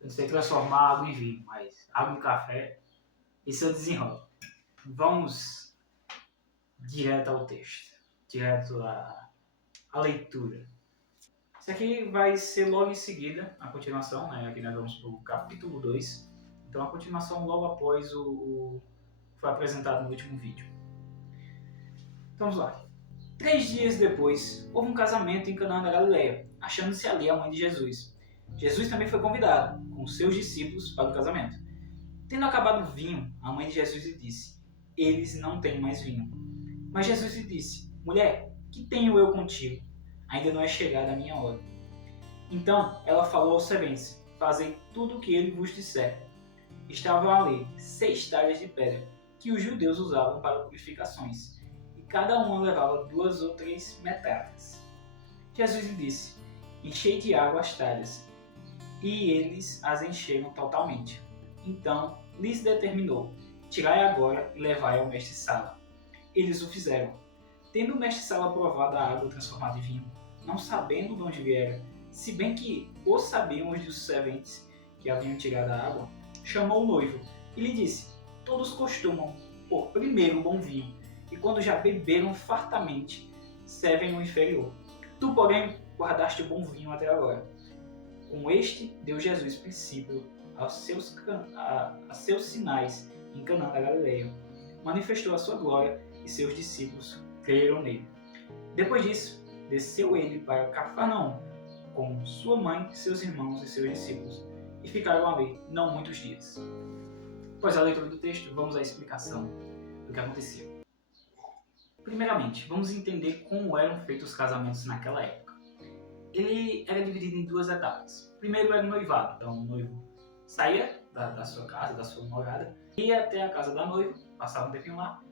Eu não sei transformar água em vinho, mas água em café, isso eu desenrolo. Vamos direto ao texto, direto à leitura. Isso aqui vai ser logo em seguida, a continuação, né? Aqui nós vamos para o capítulo 2. Então, a continuação logo após o que foi apresentado no último vídeo. Então, vamos lá. 3 dias depois, houve um casamento em Canaã da Galileia, achando-se ali a mãe de Jesus. Jesus também foi convidado, com seus discípulos, para o casamento. Tendo acabado o vinho, a mãe de Jesus lhe disse: eles não têm mais vinho. Mas Jesus lhe disse: mulher, que tenho eu contigo? Ainda não é chegada a minha hora. Então ela falou aos serventes: fazei tudo o que ele vos disser. Estavam ali 6 talhas de pedra, que os judeus usavam para purificações, e cada uma levava 2 ou 3 metradas. Jesus lhe disse: enchei de água as talhas, e eles as encheram totalmente. Então lhes determinou: tirai agora e levai ao mestre-sala. Eles o fizeram. Tendo o mestre-sala provado a água transformada em vinho, não sabendo de onde viera, se bem que o sabiam os dos serventes que haviam tirado a água, chamou o noivo e lhe disse: todos costumam pôr primeiro o bom vinho, e quando já beberam fartamente, servem o inferior. Tu, porém, guardaste o bom vinho até agora. Com este deu Jesus princípio aos seus sinais em Canaã da Galileia. Manifestou a sua glória e seus discípulos creram nele. Depois disso, desceu ele para Cafarnaum com sua mãe, seus irmãos e seus discípulos, e ficaram ali não muitos dias. Após a leitura do texto, vamos à explicação do que acontecia. Primeiramente, vamos entender como eram feitos os casamentos naquela época. Ele era dividido em 2 etapas. Primeiro era o noivado, então o noivo saía da sua casa, da sua morada, ia até a casa da noiva, passava um tempinho lá,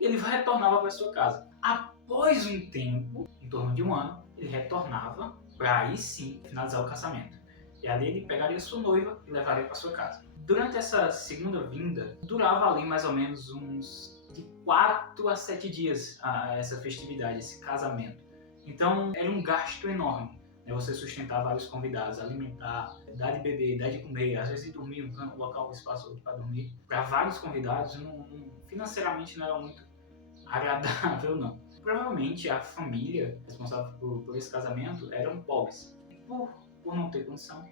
e ele retornava para sua casa. Após um tempo, em torno de um ano, ele retornava para aí sim finalizar o casamento. E ali ele pegaria sua noiva e levaria para sua casa. Durante essa segunda vinda, durava ali mais ou menos uns de 4 a 7 dias essa festividade, esse casamento. Então era um gasto enorme. Você sustentar vários convidados, alimentar, dar de beber, dar de comer, às vezes dormir no local, um espaço para dormir. Para vários convidados, financeiramente não era muito agradável, não. Provavelmente a família responsável por esse casamento eram pobres. E por não ter condição,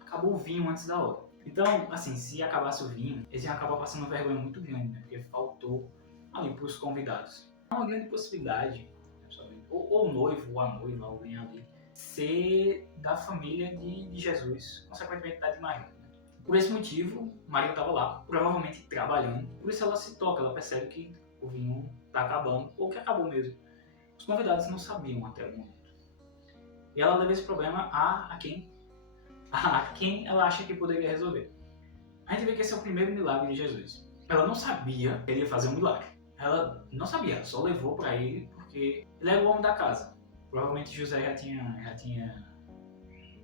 acabou o vinho antes da hora. Então, assim, se acabasse o vinho, eles iam acabar passando uma vergonha muito grande, né? Porque faltou ali para os convidados. É uma grande possibilidade, ou o noivo, ou a noiva, alguém ali, ser da família de Jesus, consequentemente da de Maria. Por esse motivo, Maria estava lá, provavelmente trabalhando. Por isso ela se toca, ela percebe que o vinho está acabando, ou que acabou mesmo. Os convidados não sabiam até o momento. E ela leva esse problema a quem ela acha que poderia resolver. A gente vê que esse é o primeiro milagre de Jesus. Ela não sabia que ele ia fazer um milagre. Ela não sabia, ela só levou para ele porque ele era o homem da casa. Provavelmente José já tinha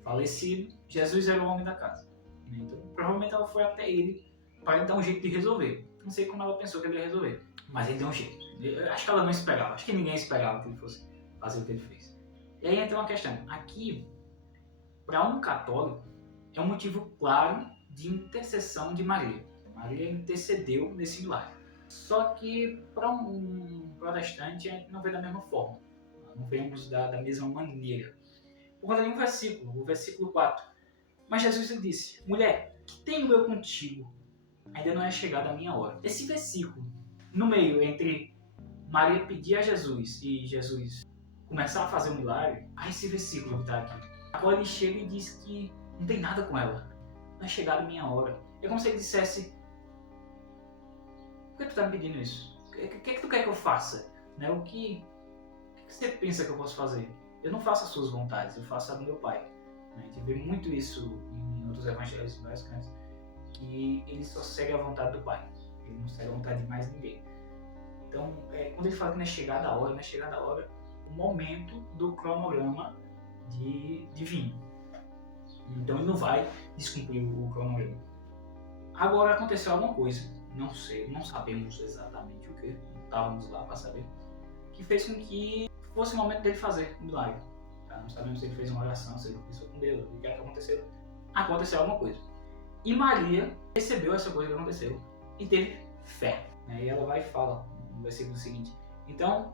falecido, Jesus era o homem da casa. Então, provavelmente ela foi até ele para ele dar um jeito de resolver. Não sei como ela pensou que ele ia resolver, mas ele deu um jeito. Eu acho que ela não esperava, acho que ninguém esperava que ele fosse fazer o que ele fez. E aí entra uma questão. Aqui, para um católico, é um motivo claro de intercessão de Maria. Maria intercedeu nesse milagre. Só que para um protestante, a gente não vê da mesma forma. Não vemos da mesma maneira. Por conta de um versículo, o versículo 4. Mas Jesus lhe disse: mulher, que tenho eu contigo? Ainda não é chegada a minha hora. Esse versículo, no meio entre Maria pedir a Jesus e Jesus começar a fazer um milagre, há esse versículo que está aqui. Agora ele chega e diz que não tem nada com ela. Não é chegada a minha hora. É como se ele dissesse: por que tu está me pedindo isso? O que tu quer que eu faça? Né? O que você pensa que eu posso fazer? Eu não faço as suas vontades, eu faço a do meu Pai. A gente vê muito isso em outros evangelhos, em vários cantos, que ele só segue a vontade do Pai. Ele não segue a vontade de mais ninguém. Então, quando ele fala que não é chegada a hora, não é chegada a hora, o momento do cronograma de vinho. Então ele não vai descumprir o cronograma. Agora aconteceu alguma coisa, não sei, não sabemos exatamente o que, não estávamos lá para saber, que fez com que fosse o momento dele fazer o milagre. Tá? Não sabemos se ele fez uma oração, se ele pensou com Deus, o que é que aconteceu. Aconteceu alguma coisa. E Maria recebeu essa coisa que aconteceu e teve fé. Né? E ela vai e fala no versículo seguinte: então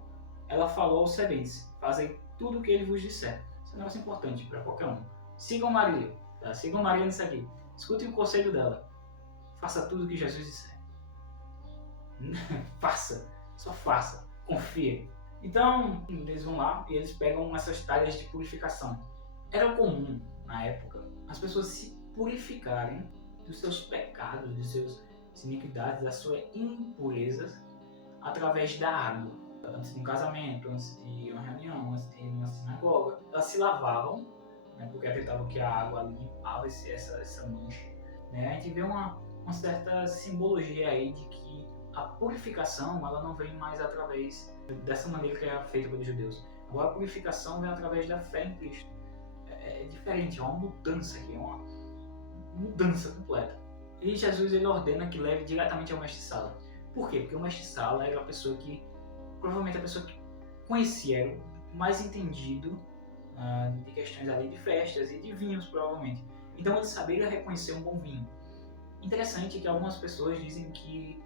ela falou aos serventes: fazei tudo o que ele vos disser. Isso é um negócio importante para qualquer um. Sigam Maria, tá? Sigam Maria nisso aqui. Escutem o conselho dela. Faça tudo o que Jesus disser. Faça, só faça, confia. Então eles vão lá e eles pegam essas talhas de purificação. Era comum na época as pessoas se purificarem dos seus pecados, de suas iniquidades, das suas impurezas através da água. Antes de um casamento, antes de uma reunião, antes de uma sinagoga, elas se lavavam, né, porque acreditavam que a água limpava essa mancha. Né? A gente vê uma certa simbologia aí de que a purificação ela não vem mais através dessa maneira que era feita pelos judeus. Agora a purificação vem através da fé em Cristo. É diferente, é uma mudança aqui, é uma mudança completa. E Jesus ele ordena que leve diretamente ao mestre-sala. Por quê? Porque o mestre-sala era a pessoa que, provavelmente a pessoa que conhecia, era o mais entendido de questões ali de festas e de vinhos, provavelmente. Então ele sabia reconhecer um bom vinho. Interessante que algumas pessoas dizem que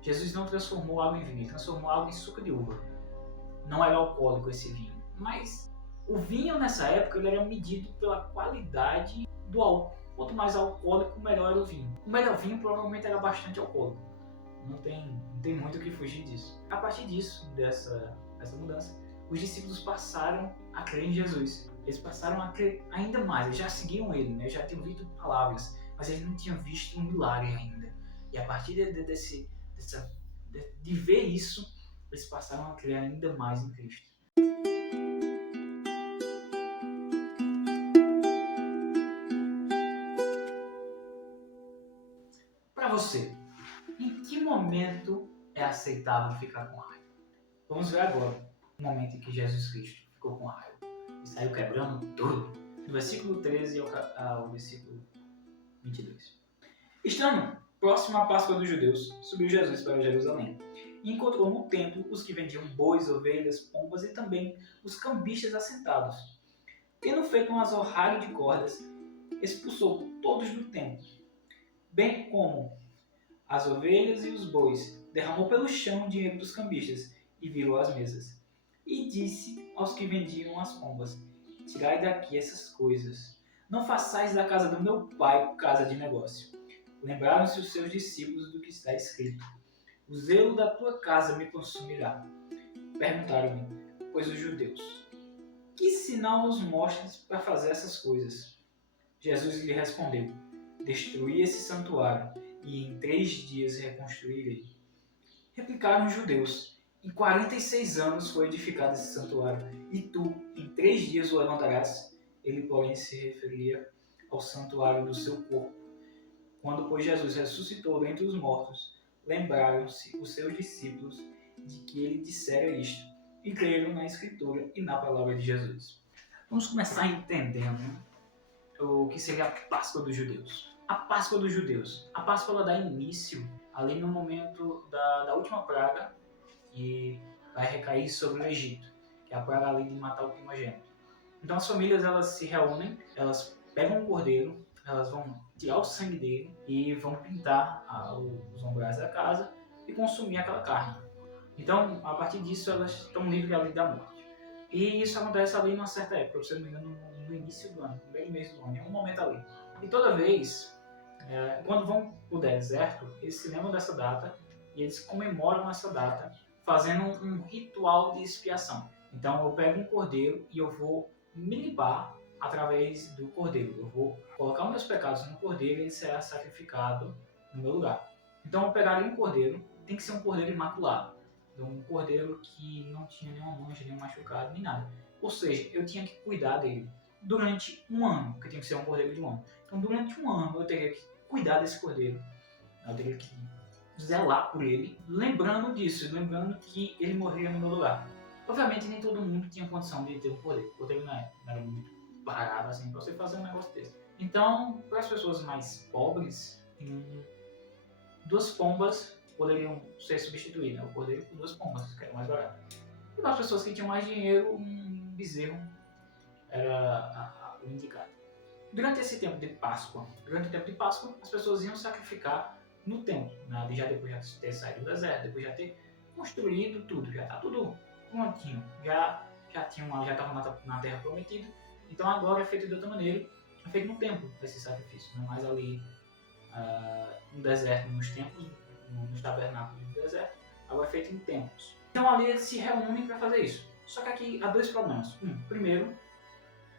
Jesus não transformou água em vinho, ele transformou água em suco de uva. Não era alcoólico esse vinho. Mas o vinho nessa época ele era medido pela qualidade do álcool. Quanto mais alcoólico, melhor era o vinho. O melhor vinho provavelmente era bastante alcoólico. Não tem muito o que fugir disso. A partir disso, dessa mudança, os discípulos passaram a crer em Jesus. Eles passaram a crer ainda mais. Eles já seguiam ele, né? Já tinham ouvido palavras, mas eles não tinham visto um milagre ainda. E a partir de ver isso, eles passaram a crer ainda mais em Cristo. Para você, em que momento é aceitável ficar com raiva? Vamos ver agora o momento em que Jesus Cristo ficou com raiva e saiu quebrando tudo. Do versículo 13 ao versículo 22. Estando próximo à Páscoa dos judeus, subiu Jesus para Jerusalém e encontrou no templo os que vendiam bois, ovelhas, pombas e também os cambistas assentados. Tendo feito um azorrague de cordas, expulsou todos do templo, bem como as ovelhas e os bois, derramou pelo chão o dinheiro dos cambistas e virou as mesas. E disse aos que vendiam as pombas: tirai daqui essas coisas. Não façais da casa do meu pai casa de negócio. Lembraram-se os seus discípulos do que está escrito: o zelo da tua casa me consumirá. Perguntaram-lhe, pois os judeus: que sinal nos mostres para fazer essas coisas? Jesus lhe respondeu: destruí esse santuário e em 3 dias reconstruirei. Replicaram os judeus: em 46 anos foi edificado esse santuário, e tu, em 3 dias o levantarás? Ele, porém, se referia ao santuário do seu corpo. Quando, pois, Jesus ressuscitou dentre os mortos, lembraram-se os seus discípulos de que ele dissera isto, e creram na Escritura e na palavra de Jesus. Vamos começar entendendo o que seria a Páscoa dos judeus. A Páscoa dos judeus. A Páscoa ela dá início ali no momento da última praga que vai recair sobre o Egito, que é a praga ali de matar o primogênito. Então as famílias elas se reúnem, elas pegam um cordeiro, elas vão tirar o sangue dele e vão pintar os umbrais da casa e consumir aquela carne. Então, a partir disso, elas estão livres ali da morte. E isso acontece ali numa certa época, se não me engano, no início do ano, no primeiro mês do ano, em um momento ali. E toda vez, quando vão para o deserto, eles se lembram dessa data e eles comemoram essa data fazendo um ritual de expiação. Então, eu pego um cordeiro e eu vou me limpar através do cordeiro. Eu vou colocar os meus pecados no cordeiro e ele será sacrificado no meu lugar. Então, eu pegaria um cordeiro, tem que ser um cordeiro imaculado. Então, um cordeiro que não tinha nenhuma mancha, nenhum machucado, nem nada. Ou seja, eu tinha que cuidar dele durante um ano, porque tinha que ser um cordeiro de um ano. Então, durante um ano, eu teria que cuidar desse cordeiro. Eu teria que zelar por ele, lembrando disso, lembrando que ele morreria no meu lugar. Obviamente, nem todo mundo tinha condição de ter um cordeiro. O cordeiro não era muito barato assim para você fazer um negócio desse. Então, para as pessoas mais pobres, 2 pombas poderiam ser substituídas. O cordeiro por 2 pombas, que era mais barato. E para as pessoas que tinham mais dinheiro, um bezerro era o indicado. Durante esse tempo de Páscoa, as pessoas iam sacrificar no templo, né? Já depois de ter saído do deserto, depois de já ter construído tudo, já está tudo prontinho, já estavam na terra prometida, então agora é feito de outra maneira, é feito no templo esse sacrifício, não é mais ali no deserto, nos templos, nos tabernáculos do deserto, agora é feito em templos. Então ali eles se reúnem para fazer isso. Só que aqui há dois problemas. Primeiro,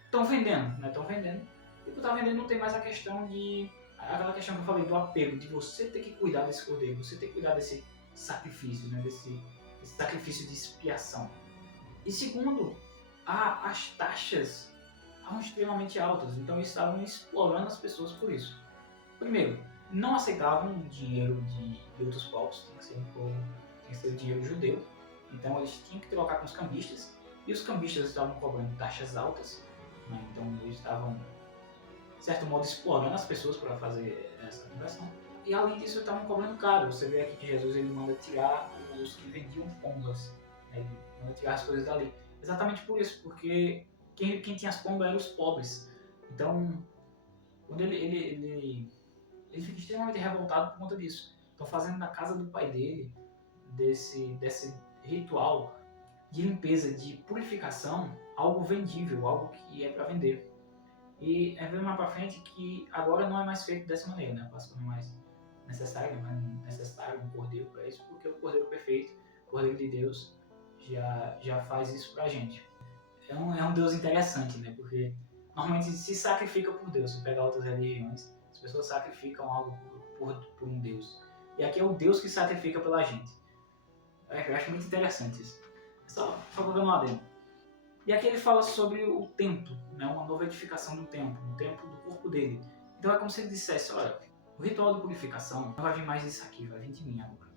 estão vendendo, né? Estão vendendo. E por estar vendendo não tem mais a questão de... aquela questão que eu falei do apego, de você ter que cuidar desse cordeiro, você ter que cuidar desse sacrifício, né? Desse sacrifício de expiação. E segundo, as taxas estavam extremamente altas, então eles estavam explorando as pessoas por isso. Primeiro, não aceitavam dinheiro de outros povos, tinha que ser o dinheiro judeu, então eles tinham que trocar com os cambistas, e os cambistas estavam cobrando taxas altas, né? Então eles estavam, de certo modo, explorando as pessoas para fazer essa conversão. E além disso, estavam cobrando caro. Você vê aqui que Jesus ele manda tirar os que vendiam pombas, né? Ele manda tirar as coisas dali. Exatamente por isso, porque quem tinha as pombas eram os pobres. Então, quando ele fica extremamente revoltado por conta disso. Estão fazendo na casa do pai dele desse ritual de limpeza, de purificação, algo vendível, algo que é para vender. E é ver mais para frente que agora não é mais feito dessa maneira, né? A Páscoa não é mais necessário, não é necessário um cordeiro para isso, porque o cordeiro perfeito, o cordeiro de Deus, já faz isso pra gente. É um Deus interessante, né? Porque normalmente se sacrifica por Deus. Se pegar outras religiões, as pessoas sacrificam algo por um Deus. E aqui é o Deus que sacrifica pela gente. Eu acho muito interessante isso. Só colocando lá dentro. E aqui ele fala sobre o templo, né? Uma nova edificação do templo, um templo do corpo dele. Então é como se ele dissesse, olha, o ritual de purificação não vai vir mais disso aqui, vai vir de mim agora.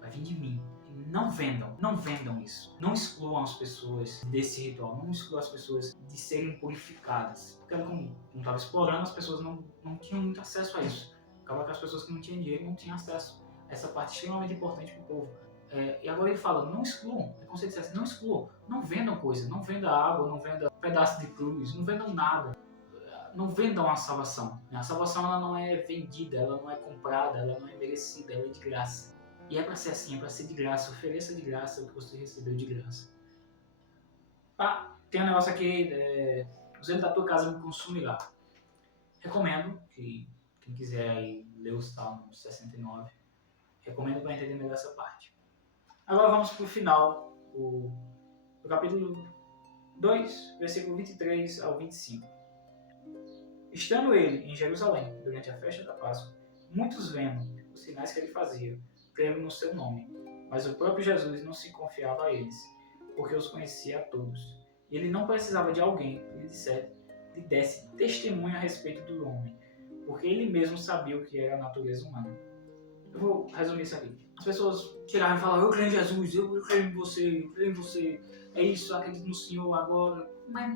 Vai vir de mim. Não vendam isso. Não excluam as pessoas desse ritual, não excluam as pessoas de serem purificadas. Porque como estava explorando, as pessoas não tinham muito acesso a isso. Acaba que as pessoas que não tinham dinheiro não tinham acesso a essa parte extremamente importante para o povo. E agora ele fala, não excluam, é como se ele dissesse, não excluam, não vendam coisa, não venda água, não venda pedaço de cruz, não vendam nada. Não vendam a salvação. A salvação ela não é vendida, ela não é comprada, ela não é merecida, ela é de graça. E é para ser assim, é para ser de graça. Ofereça de graça o que você recebeu de graça. Tem um negócio aqui, o zelo da tua casa me consumirá. Recomendo que quem quiser aí ler o Salmo 69, recomendo para entender melhor essa parte. Agora vamos para o final, do capítulo 2, versículo 23 ao 25. Estando ele em Jerusalém durante a festa da Páscoa, muitos vendo os sinais que ele fazia, creram no seu nome. Mas o próprio Jesus não se confiava a eles, porque os conhecia a todos. E ele não precisava de alguém que lhe desse testemunho a respeito do homem, porque ele mesmo sabia o que era a natureza humana. Eu vou resumir isso aqui. As pessoas chegavam e falavam, eu creio em Jesus, eu creio em você, é isso, acredito no Senhor agora. Mas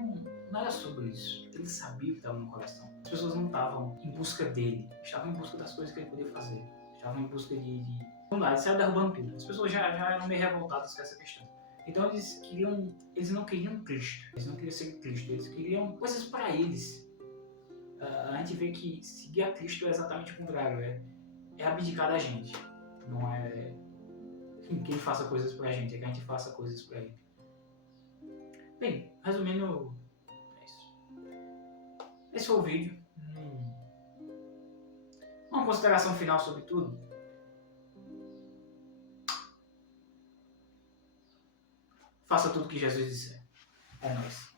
não era sobre isso. Ele sabia o que estava no coração. As pessoas não estavam em busca dele, estavam em busca das coisas que ele podia fazer. Estavam em busca de... Eles estavam derrubando tudo. As pessoas já eram meio revoltadas com essa questão. Então eles não queriam Cristo, eles não queriam seguir Cristo, eles queriam coisas para eles. A gente vê que seguir a Cristo é exatamente o contrário, é abdicar da gente. Não é que ele faça coisas pra gente, é que a gente faça coisas pra ele. Bem, resumindo, é isso. Esse foi o vídeo. Uma consideração final sobre tudo. Faça tudo o que Jesus disser. É nóis.